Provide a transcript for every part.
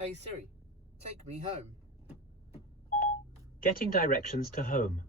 Hey Siri, take me home. Getting directions to home.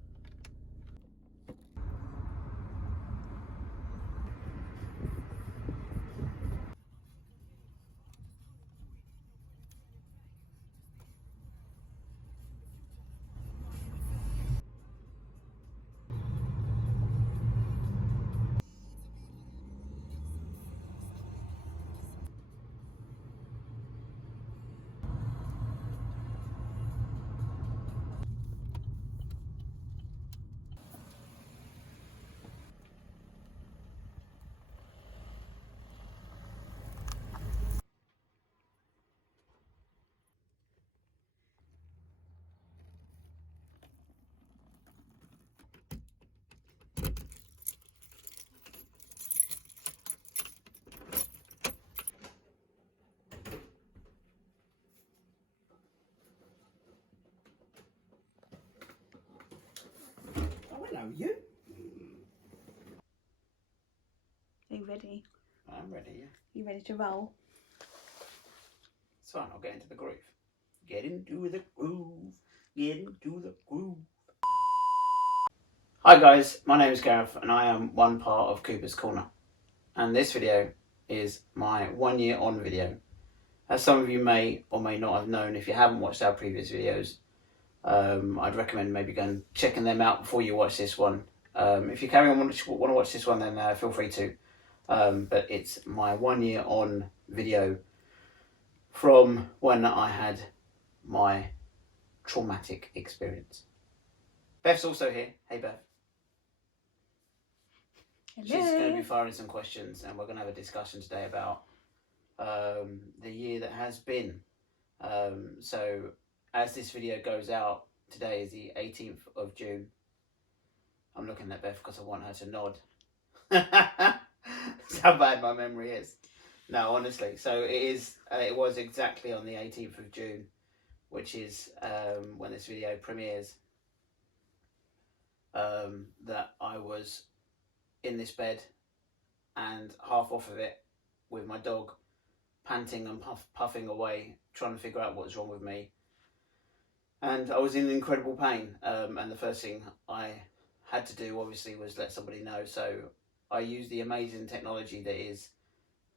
Oh, hello, you. Are you ready? I'm ready, yeah. You ready to roll? It's fine, I'll get into the groove. Get into the groove. Get into the groove. Hi guys, my name is Gareth and I am one part of Cooper's Corner. And this video is my 1 year on video. As some of you may or may not have known, if you haven't watched our previous videos, I'd recommend maybe going checking them out before you watch this one. If you carry on want to watch this one, then feel free to. But it's my 1 year on video from when I had my traumatic experience. Beth's also here. Hey Beth. Hello. She's going to be firing some questions and we're going to have a discussion today about the year that has been. So as this video goes out, today is the 18th of June. I'm looking at Beth because I want her to nod. That's how bad my memory is. No, honestly. So it was exactly on the 18th of June, which is when this video premieres, that I was in this bed and half off of it with my dog panting and puffing away, trying to figure out what's wrong with me. And I was in incredible pain. And the first thing I had to do, obviously, was let somebody know. So I used the amazing technology that is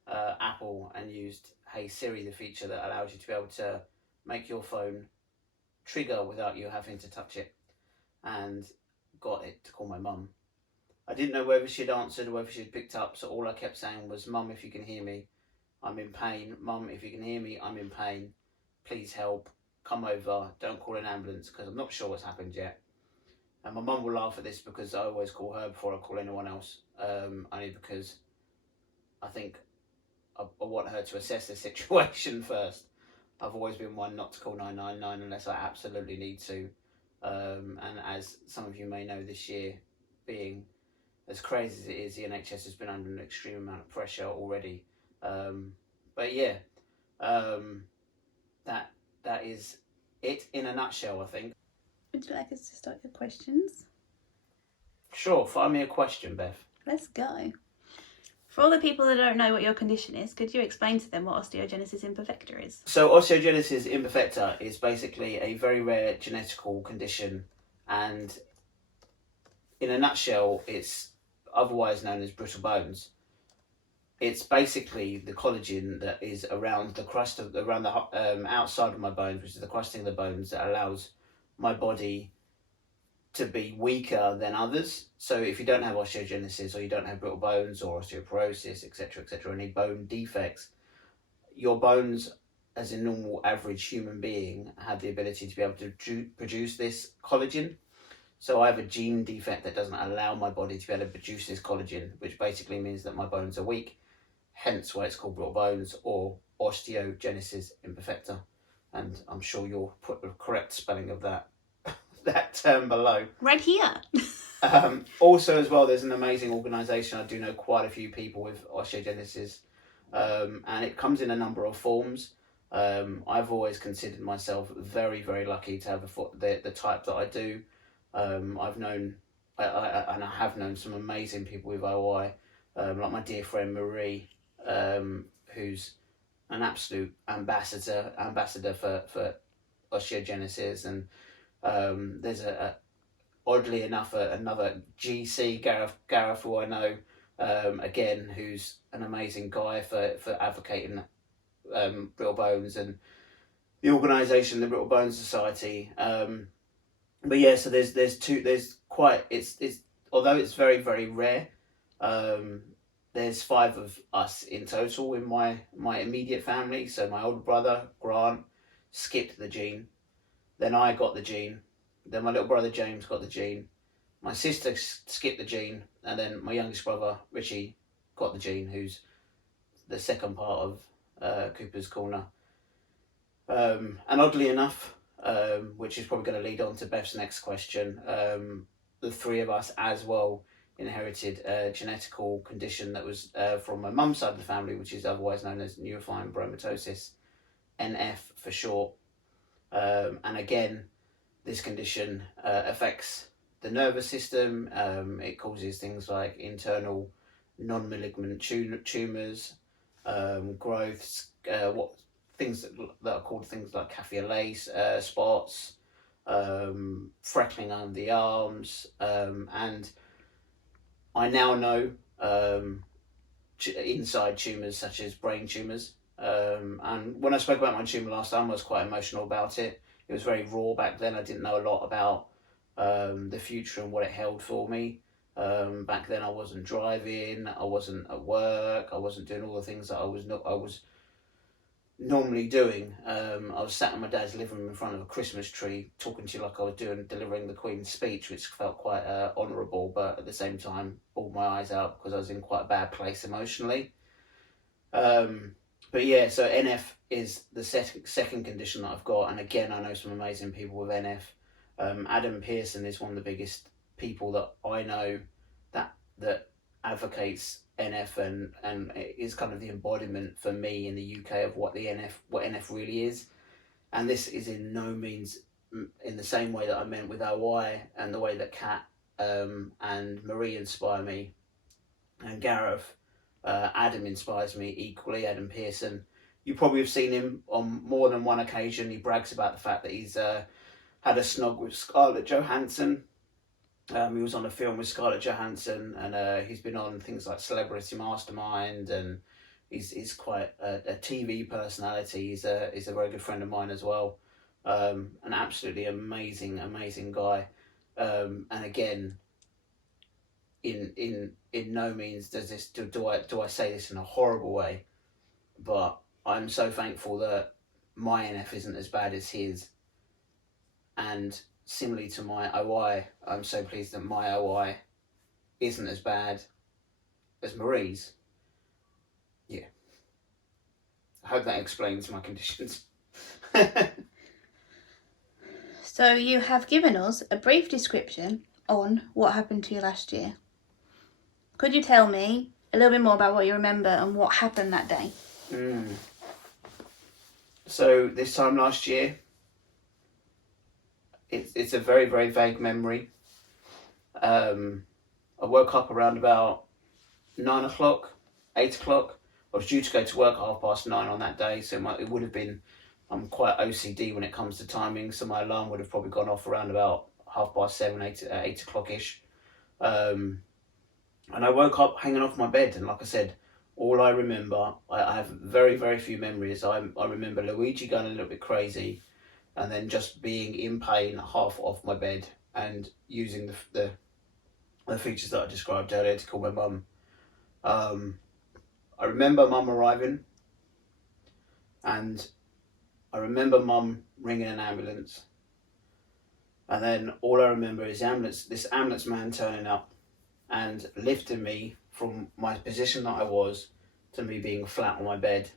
Apple and used Hey Siri, the feature that allows you to be able to make your phone trigger without you having to touch it, and got it to call my mum. I didn't know whether she'd answered or whether she'd picked up, so all I kept saying was, "Mum, if you can hear me, I'm in pain. Mum, if you can hear me, I'm in pain. Please help. Come over. Don't call an ambulance because I'm not sure what's happened yet." And my mum will laugh at this because I always call her before I call anyone else, only because I think I want her to assess the situation first. I've always been one not to call 999 unless I absolutely need to. And as some of you may know, this year being as crazy as it is, the NHS has been under an extreme amount of pressure already. But yeah, that is it in a nutshell, I think. Would you like us to start your questions? Sure, fire me a question, Beth. Let's go. For all the people that don't know what your condition is, could you explain to them what osteogenesis imperfecta is? So osteogenesis imperfecta is basically a very rare genetical condition, and in a nutshell, it's otherwise known as brittle bones. It's basically the collagen that is around the crust of the outside of my bones, which is the crusting of the bones, that allows my body to be weaker than others. So if you don't have osteogenesis, or you don't have brittle bones or osteoporosis, etc., any bone defects, your bones, as a normal average human being, have the ability to be able to produce this collagen. So I have a gene defect that doesn't allow my body to be able to produce this collagen, which basically means that my bones are weak, hence why it's called brittle bones or osteogenesis imperfecta. And I'm sure you'll put the correct spelling of that term below. Right here. Also as well, there's an amazing organisation. I do know quite a few people with osteogenesis, and it comes in a number of forms. I've always considered myself very, very lucky to have the type that I do. I've known, and I have known some amazing people with OI, like my dear friend Marie, who's an absolute ambassador for osteogenesis, and there's oddly enough another GC, Gareth, who I know, again, who's an amazing guy for advocating brittle bones and the organisation, the Brittle Bones Society. But yeah, so there's quite, it's although it's very, very rare, there's 5 of us in total in my immediate family. So my older brother Grant skipped the gene, then I got the gene, then my little brother James got the gene, my sister skipped the gene, and then my youngest brother Richie got the gene, who's the second part of Cooper's Corner. And oddly enough, which is probably going to lead on to Beth's next question, the 3 of us as well inherited a genetical condition that was from my mum's side of the family, which is otherwise known as neurofilament bromatosis, NF for short. And again, this condition affects the nervous system. It causes things like internal non-malignant tumours, growths, things that are called things like cafe au lait, spots, freckling under the arms, and I now know inside tumours such as brain tumours. And when I spoke about my tumour last time, I was quite emotional about it. It was very raw back then. I didn't know a lot about the future and what it held for me. Back then I wasn't driving, I wasn't at work, I wasn't doing all the things that I was normally doing. I was sat in my dad's living room in front of a Christmas tree talking to you like I was delivering the Queen's speech, which felt quite honourable, but at the same time bawled my eyes out because I was in quite a bad place emotionally. But yeah, so NF is the second condition that I've got, and again I know some amazing people with NF. Adam Pearson is one of the biggest people that I know that advocates NF and is kind of the embodiment for me in the UK of what NF really is. And this is in no means in the same way that I meant with OI, and the way that Kat and Marie inspire me, and Gareth, Adam inspires me equally. Adam Pearson, you probably have seen him on more than one occasion. He brags about the fact that he's had a snog with Scarlett Johansson. He was on a film with Scarlett Johansson, and he's been on things like Celebrity Mastermind, and he's quite a TV personality. He's a very good friend of mine as well. An absolutely amazing guy. And again, in no means does this do I say this in a horrible way, but I'm so thankful that my NF isn't as bad as his, and similarly to my OI, I'm so pleased that my OI isn't as bad as Marie's. Yeah. I hope that explains my conditions. So you have given us a brief description on what happened to you last year. Could you tell me a little bit more about what you remember and what happened that day? So this time last year, it's a very, very vague memory. I woke up around about 9 o'clock, 8 o'clock. I was due to go to work at 9:30 on that day, so it would have been, I'm quite OCD when it comes to timing, so my alarm would have probably gone off around about 7:30, 8 o'clock-ish. And I woke up hanging off my bed, and like I said, all I remember, I have very, very few memories. I remember Luigi going a little bit crazy, and then just being in pain half off my bed and using the features that I described earlier to call my mum. I remember mum arriving, and I remember mum ringing an ambulance, and then all I remember is this ambulance man turning up and lifting me from my position that I was to me being flat on my bed.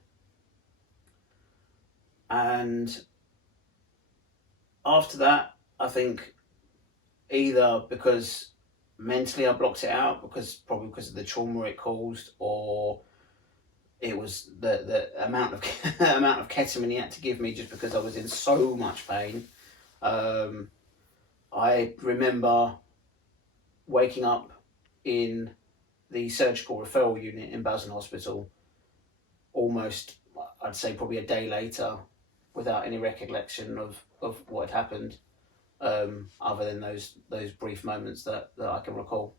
And after that, I think either because mentally I blocked it out, probably because of the trauma it caused, or it was the amount of amount of ketamine he had to give me just because I was in so much pain. I remember waking up in the surgical referral unit in Basel Hospital, almost I'd say probably a day later, without any recollection of what had happened, other than those brief moments that I can recall.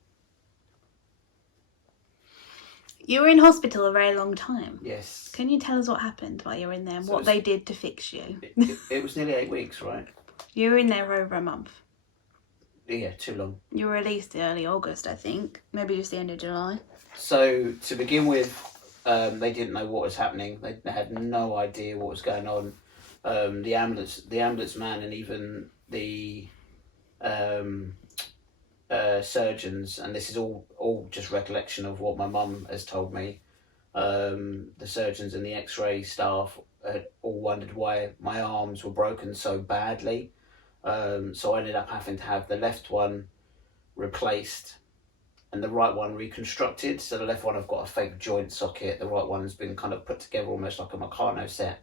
You were in hospital a very long time. Yes. Can you tell us what happened while you were in there and So what they did to fix you? It was nearly 8 weeks, right? You were in there for over a month. Yeah, too long. You were released early August, I think. Maybe just the end of July. So to begin with, they didn't know what was happening. They had no idea what was going on. The ambulance man, and even the surgeons, and this is all just recollection of what my mum has told me. The surgeons and the X-ray staff had all wondered why my arms were broken so badly. So I ended up having to have the left one replaced and the right one reconstructed. So the left one, I've got a fake joint socket. The right one's been kind of put together almost like a Meccano set.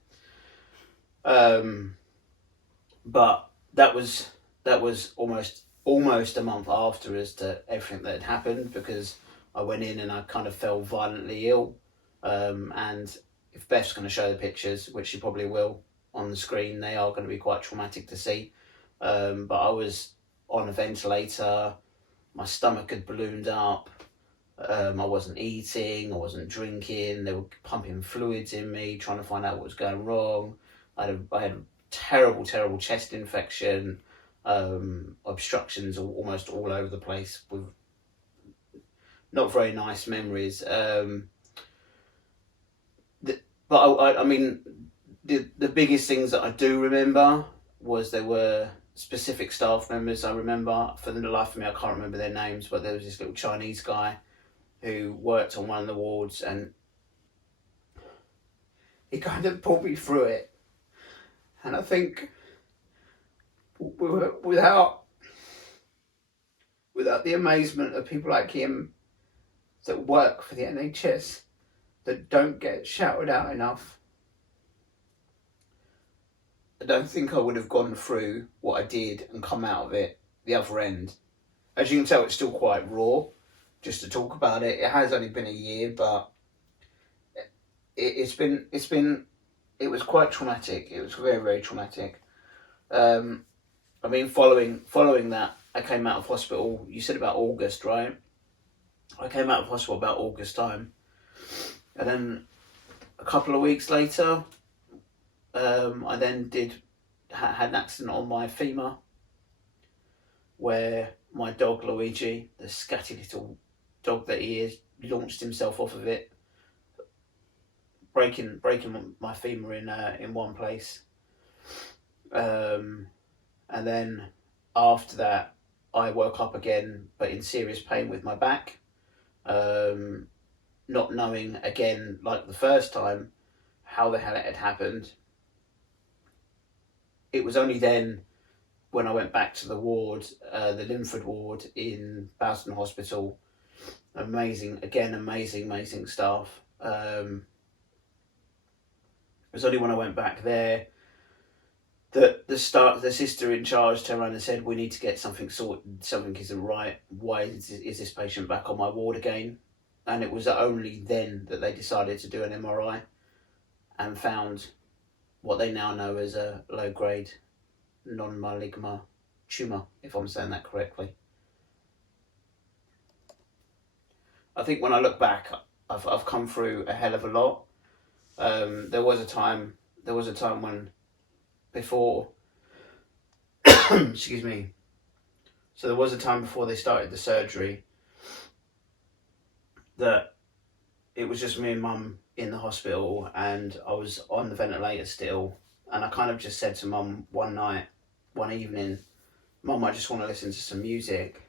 But that was almost a month after as to everything that had happened, because I went in and I kind of fell violently ill. And if Beth's going to show the pictures, which she probably will on the screen, they are going to be quite traumatic to see. But I was on a ventilator, my stomach had ballooned up, I wasn't eating, I wasn't drinking, they were pumping fluids in me, trying to find out what was going wrong. I had a terrible chest infection, obstructions almost all over the place, with not very nice memories. But I mean, the biggest things that I do remember was there were specific staff members I remember. For the life of me, I can't remember their names, but there was this little Chinese guy who worked on one of the wards, and he kind of pulled me through it. And I think without the amazement of people like him that work for the NHS, that don't get shouted out enough, I don't think I would have gone through what I did and come out of it the other end. As you can tell, it's still quite raw just to talk about it. It has only been a year, but it was quite traumatic. It was very traumatic. I mean, following that, I came out of hospital. You said about August, right? I came out of hospital about August time, and then a couple of weeks later, I then had an accident on my femur, where my dog Luigi, the scatty little dog that he is, launched himself off of it, breaking my femur in one place. And then after that, I woke up again, but in serious pain with my back, not knowing again, like the first time, how the hell it had happened. It was only then, when I went back to the ward, the Linford ward in Bowston Hospital, amazing staff. It was only when I went back there that the sister in charge turned around and said, "We need to get something sorted. Something isn't right. Why is this patient back on my ward again?" And it was only then that they decided to do an MRI and found what they now know as a low-grade non-malignant tumour, if I'm saying that correctly. I think when I look back, I've come through a hell of a lot. There was a time when, before, excuse me. So there was a time before they started the surgery that it was just me and Mum in the hospital, and I was on the ventilator still, and I kind of just said to Mum one evening, "Mum, I just want to listen to some music."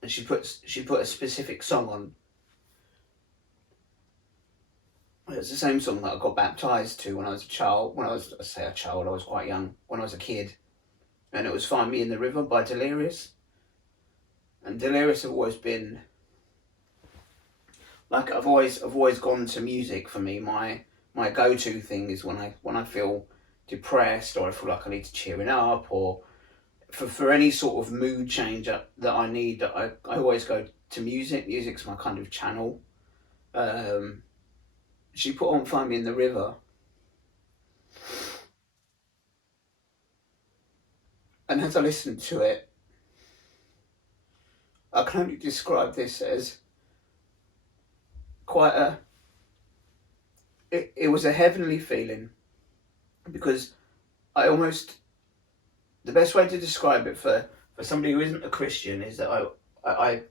And she put a specific song on. It's the same song that I got baptised to when I was a child. I was quite young, when I was a kid. And it was "Find Me in the River" by Delirious. And Delirious have always been, like, I've always gone to music for me. My go-to thing is when I feel depressed, or I feel like I need to cheering up, or for any sort of mood change that I need, I always go to music. Music's my kind of channel. She put on Find Me in the River. And as I listened to it, I can only describe this as quite a... It was a heavenly feeling, because I almost... The best way to describe it for somebody who isn't a Christian is that I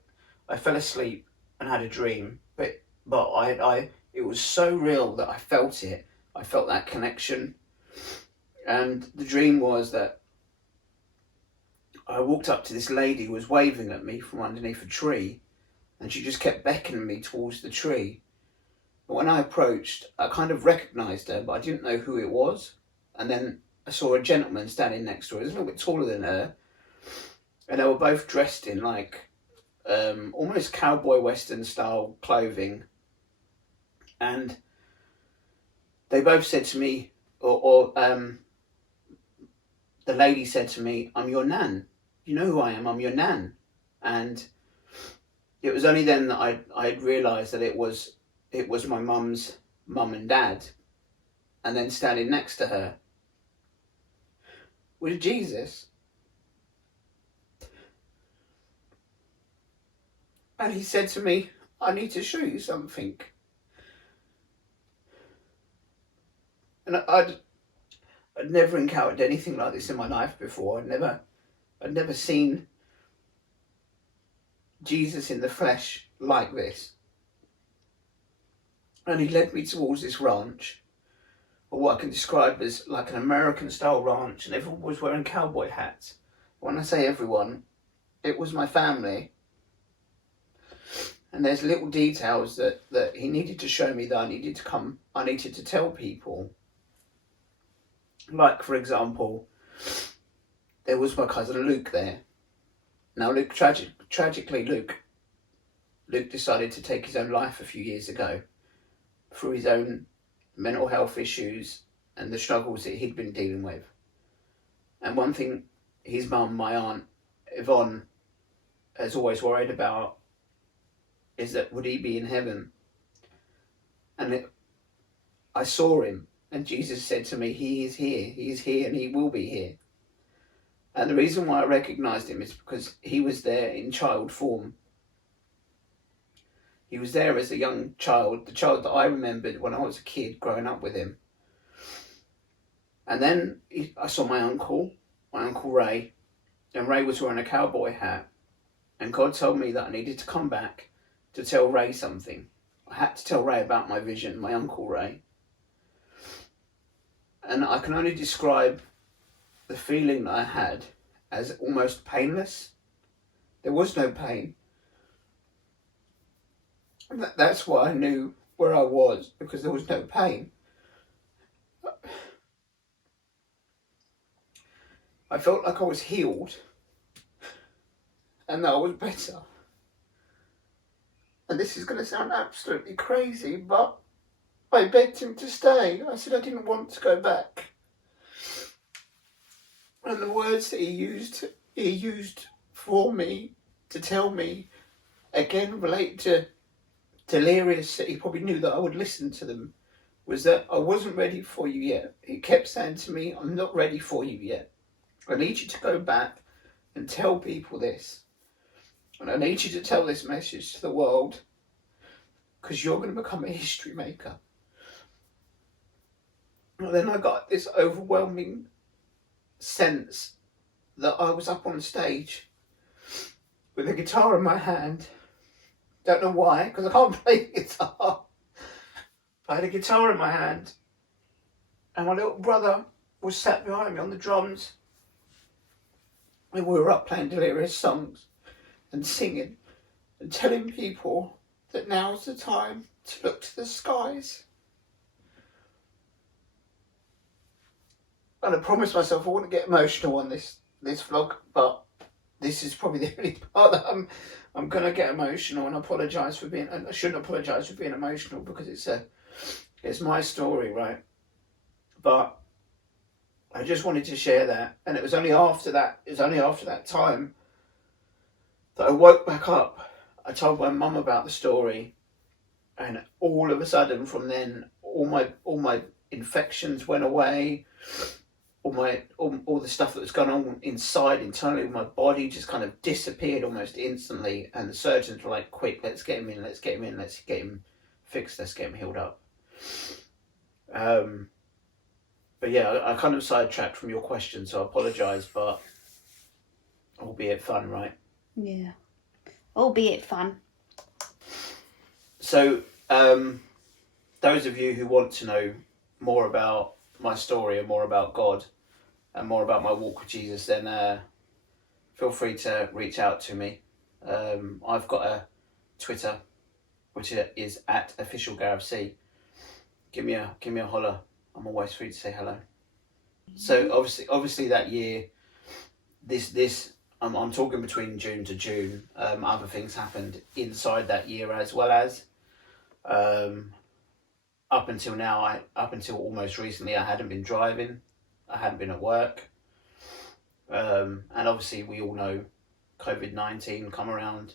fell asleep and had a dream, but it was so real that I felt it. I felt that connection. And the dream was that I walked up to this lady who was waving at me from underneath a tree, and she just kept beckoning me towards the tree. But when I approached, I kind of recognised her, but I didn't know who it was. And then I saw a gentleman standing next to her. He was a little bit taller than her, and they were both dressed in like almost cowboy western style clothing. And they both said to me, or the lady said to me, "I'm your nan. You know who I am. I'm your nan." And it was only then that I realised that it was my mum's mum and dad. And then standing next to her was Jesus. And he said to me, "I need to show you something." And I'd never encountered anything like this in my life before. I'd never seen Jesus in the flesh like this. And he led me towards this ranch, or what I can describe as like an American style ranch, and everyone was wearing cowboy hats. When I say everyone, it was my family. And there's little details that he needed to show me that I needed to tell people. Like, for example, there was my cousin Luke there. Now, Luke, tragically, Luke decided to take his own life a few years ago through his own mental health issues and the struggles that he'd been dealing with. And one thing his mum, my aunt Yvonne, has always worried about is that would he be in heaven? And I saw him, and Jesus said to me, he is here, and he will be here. And the reason why I recognised him is because he was there in child form. He was there as a young child, the child that I remembered when I was a kid growing up with him. And then I saw my uncle Ray, and Ray was wearing a cowboy hat. And God told me that I needed to come back to tell Ray something. I had to tell Ray about my vision, my Uncle Ray. And I can only describe the feeling that I had as almost painless. There was no pain. And that's why I knew where I was, because there was no pain. I felt like I was healed and that I was better. And this is going to sound absolutely crazy, but I begged him to stay. I said I didn't want to go back. And the words that he used for me to tell me, again, relate to delirious, that he probably knew that I would listen to them, was that I wasn't ready for you yet. He kept saying to me, "I'm not ready for you yet. I need you to go back and tell people this. And I need you to tell this message to the world, because you're going to become a history maker." And then I got this overwhelming sense that I was up on stage with a guitar in my hand. Don't know why, because I can't play guitar. I had a guitar in my hand, and my little brother was sat behind me on the drums. And we were up playing delirious songs and singing and telling people that now's the time to look to the skies. And I promised myself I wouldn't get emotional on this vlog, but this is probably the only part that I'm gonna get emotional, and I apologise for being, and I shouldn't apologise for being emotional, because it's my story, right? But I just wanted to share that, and it was only after that time that I woke back up. I told my mum about the story, And all of a sudden, from then, all my infections went away. All the stuff that was going on internally with my body just kind of disappeared almost instantly. And the surgeons were like, "Quick, let's get him in. Let's get him in. Let's get him fixed. Let's get him healed up." But yeah, I kind of sidetracked from your question, so I apologise. But albeit fun, right? Yeah. Albeit fun. So, those of you who want to know more about my story and more about God and more about my walk with Jesus, then feel free to reach out to me. I've got a Twitter, which is at @officialgarethc. Give me a holler. I'm always free to say hello. So obviously that year, I'm talking between June to June. Other things happened inside that year as well as. Up until now, up until almost recently, I hadn't been driving. I hadn't been at work. And obviously we all know COVID-19 come around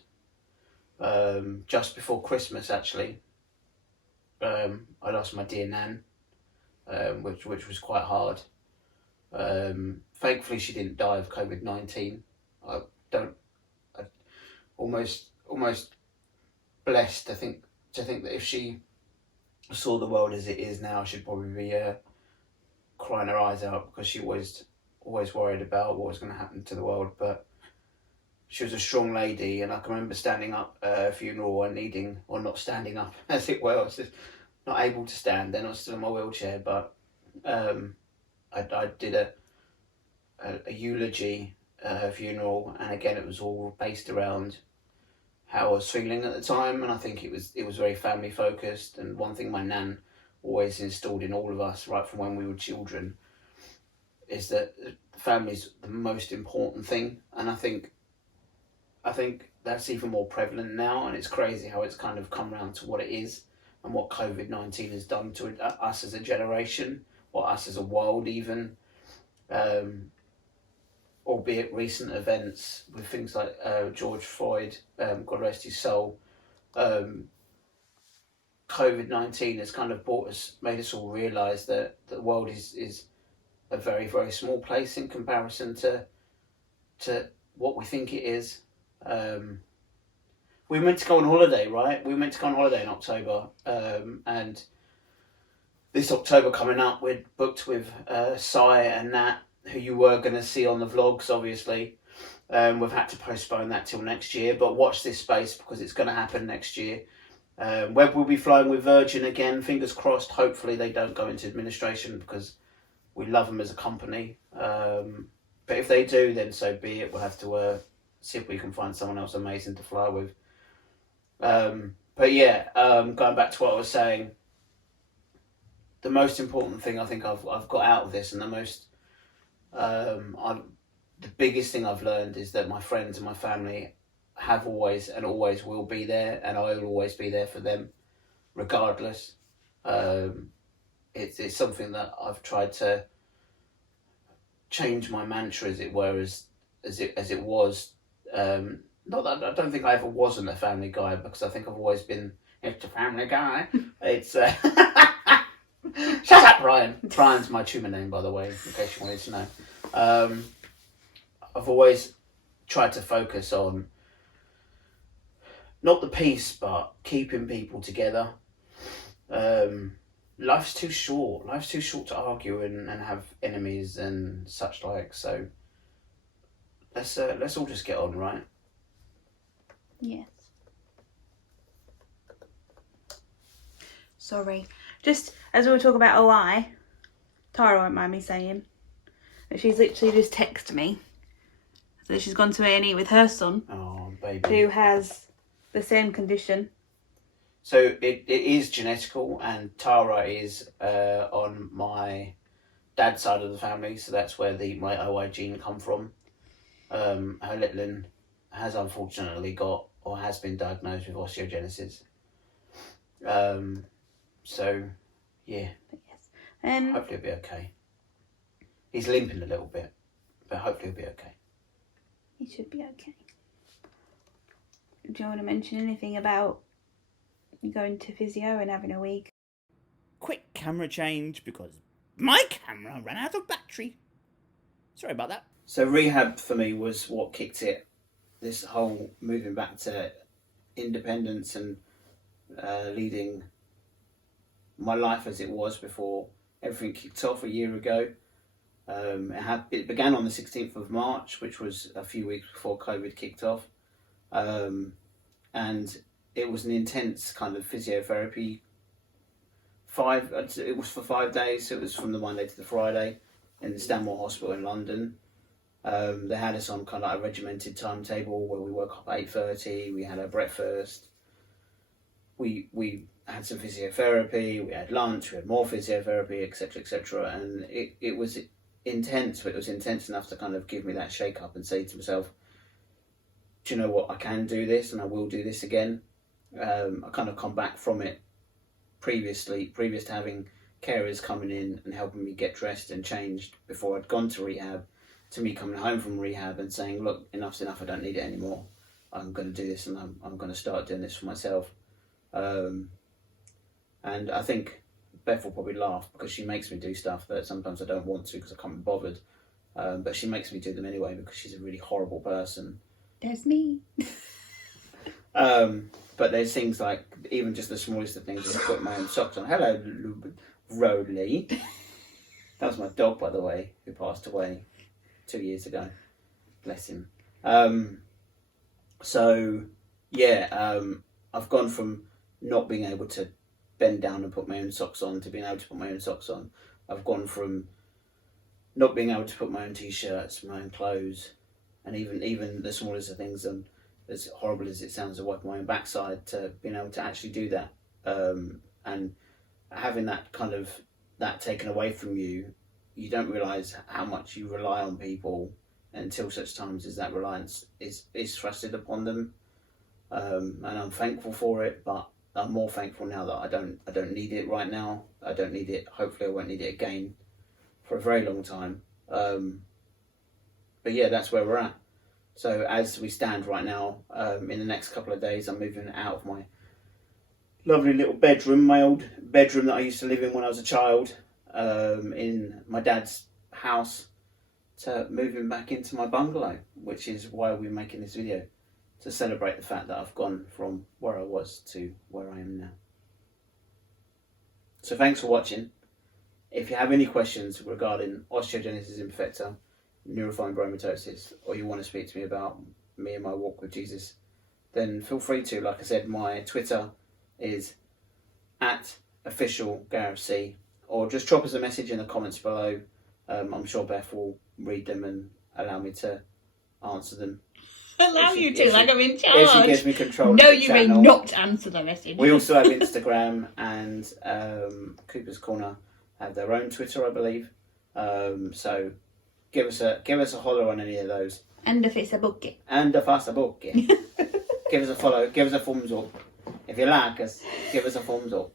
just before Christmas actually. I lost my dear nan, which was quite hard. Thankfully she didn't die of COVID-19. I almost blessed to think that if she saw the world as it is now, she'd probably be crying her eyes out, because she was always worried about what was going to happen to the world. But she was a strong lady, and I can remember standing up at a funeral and not standing up, as it were. I was just not able to stand then. I was still in my wheelchair, but I did a eulogy funeral, and again it was all based around how I was feeling at the time, and I think it was very family focused. And one thing my nan always installed in all of us right from when we were children is that family's the most important thing, and I think that's even more prevalent now, and it's crazy how it's kind of come around to what it is and what COVID-19 has done to us as a generation, or us as a world even. Albeit recent events with things like George Floyd, God rest his soul, COVID-19 has kind of made us all realise that the world is a very, very small place in comparison to what we think it is. We were meant to go on holiday, right? We were meant to go on holiday in October, and this October coming up, we're booked with Sai and Nat, who you were going to see on the vlogs, obviously. We've had to postpone that till next year, but watch this space because it's going to happen next year. Webb will be flying with Virgin again, fingers crossed. Hopefully they don't go into administration, because we love them as a company. But if they do, then so be it. We'll have to see if we can find someone else amazing to fly with. But yeah, going back to what I was saying, the most important thing I think I've got out of this, and the biggest thing I've learned, is that my friends and my family have always and always will be there, and I will always be there for them, regardless. It's something that I've tried to change my mantra, as it were, as it was. Not that I don't think I ever wasn't a family guy, because I think I've always been. It's a family guy. It's shut up, Ryan. Ryan's my tumour name, by the way, in case you wanted to know. I've always tried to focus on not the peace, but keeping people together. Life's too short. Life's too short to argue and have enemies and such like. So let's all just get on, right? Yes. Sorry. Just as we were talking about OI, Tara won't mind me saying, but she's literally just texted me. So she's gone to A&E with her son. Oh, baby. Who has the same condition. So it is genetical, and Tara is on my dad's side of the family, so that's where my OI gene come from. Her little one has unfortunately got, or has been diagnosed with osteogenesis. So, yeah. Yes. Hopefully he'll be okay. He's limping a little bit, but hopefully he'll be okay. He should be okay. Do you want to mention anything about going to physio and having a week. Quick camera change because my camera ran out of battery. Sorry about that. So rehab for me was what kicked it. This whole moving back to independence and leading my life as it was before everything kicked off a year ago. It began on the 16th of March, which was a few weeks before COVID kicked off. And it was an intense kind of physiotherapy. It was for 5 days. So it was from the Monday to the Friday in the Stanmore Hospital in London. They had us on kind of like a regimented timetable where we woke up at 8:30. We had our breakfast. We had some physiotherapy. We had lunch. We had more physiotherapy, etc., etc. And it was intense, but it was intense enough to kind of give me that shake up and say to myself, do you know what, I can do this and I will do this again. I kind of come back from it previous to having carers coming in and helping me get dressed and changed before I'd gone to rehab, to me coming home from rehab and saying, look, enough's enough, I don't need it anymore. I'm going to do this and I'm going to start doing this for myself. And I think Beth will probably laugh because she makes me do stuff that sometimes I don't want to because I can't be bothered. But she makes me do them anyway because she's a really horrible person. There's me. But there's things like, even just the smallest of things, I put my own socks on. Hello, Rolly. That was my dog, by the way, who passed away 2 years ago. Bless him. I've gone from not being able to bend down and put my own socks on to being able to put my own socks on. I've gone from not being able to put my own t-shirts, my own clothes, and even the smallest of things, and as horrible as it sounds to wipe my own backside, to being able to actually do that. And having that kind of, that taken away from you, you don't realise how much you rely on people until such times as that reliance is thrusted upon them. And I'm thankful for it, but I'm more thankful now that I don't need it right now. I don't need it. Hopefully I won't need it again for a very long time. But yeah, that's where we're at. So as we stand right now, in the next couple of days, I'm moving out of my lovely little bedroom, my old bedroom that I used to live in when I was a child, in my dad's house, to moving back into my bungalow, which is why we're making this video, to celebrate the fact that I've gone from where I was to where I am now. So thanks for watching. If you have any questions regarding osteogenesis imperfecta, neurofibromatosis, or you want to speak to me about me and my walk with Jesus, then feel free to. Like I said, my Twitter is @officialGarethC, or just drop us a message in the comments below. I'm sure Beth will read them and allow me to answer them. Allow you to, like I'm in charge. If she gives me control. No, you may not answer the message. We also have Instagram, and Cooper's Corner have their own Twitter, I believe. So give us a holler on any of those. And if it's a bookie. And if it's a bookie. Give us a follow. Give us a thumbs up. If you like us, give us a thumbs up.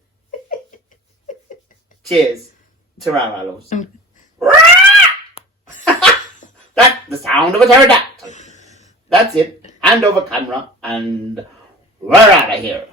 Cheers. Ta-ra, loves. That's the sound of a pterodactyl. That's it. Hand over camera, and we're out of here.